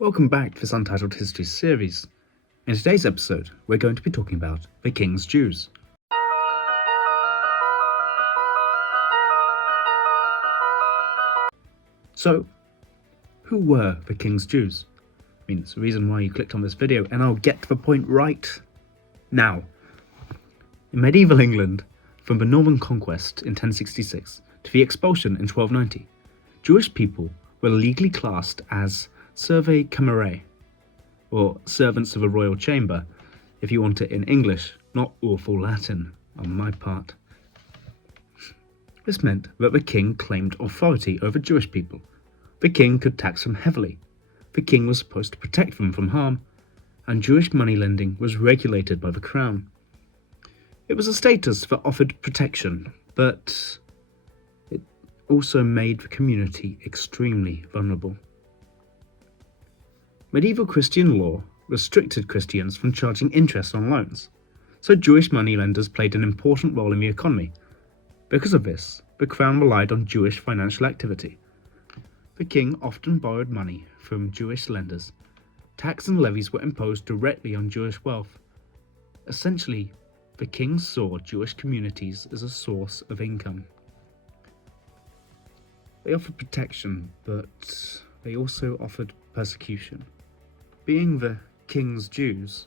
Welcome back to this Untitled History series. In today's episode, we're going to be talking about the King's Jews. So, who were the King's Jews? I mean, it's the reason why you clicked on this video, and I'll get to the point right now. In medieval England, from the Norman Conquest in 1066 to the expulsion in 1290, Jewish people were legally classed as servae camerae, or servants of a royal chamber, if you want it in English, not awful Latin on my part. This meant that the king claimed authority over Jewish people. The king could tax them heavily. The king was supposed to protect them from harm, and Jewish money lending was regulated by the crown. It was a status that offered protection, but it also made the community extremely vulnerable. Medieval Christian law restricted Christians from charging interest on loans, so Jewish moneylenders played an important role in the economy. Because of this, the crown relied on Jewish financial activity. The king often borrowed money from Jewish lenders. Tax and levies were imposed directly on Jewish wealth. Essentially, the king saw Jewish communities as a source of income. They offered protection, but they also offered persecution. Being the King's Jews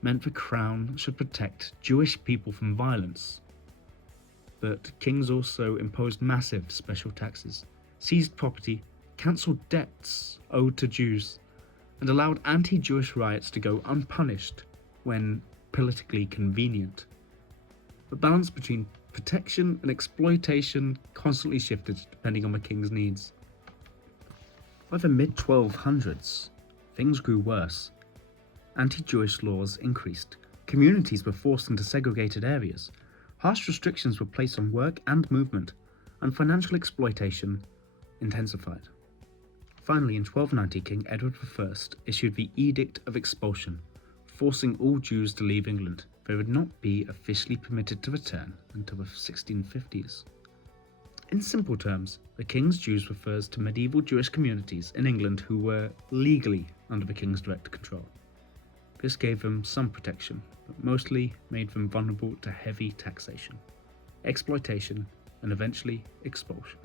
meant the crown should protect Jewish people from violence, but kings also imposed massive special taxes, seized property, cancelled debts owed to Jews, and allowed anti-Jewish riots to go unpunished when politically convenient. The balance between protection and exploitation constantly shifted depending on the king's needs. By the mid-1200s, things grew worse. Anti-Jewish laws increased. Communities were forced into segregated areas. Harsh restrictions were placed on work and movement, and financial exploitation intensified. Finally, in 1290, King Edward I issued the Edict of Expulsion, forcing all Jews to leave England. They would not be officially permitted to return until the 1650s. In simple terms, the King's Jews refers to medieval Jewish communities in England who were legally under the king's direct control. This gave them some protection, but mostly made them vulnerable to heavy taxation, exploitation, and eventually expulsion.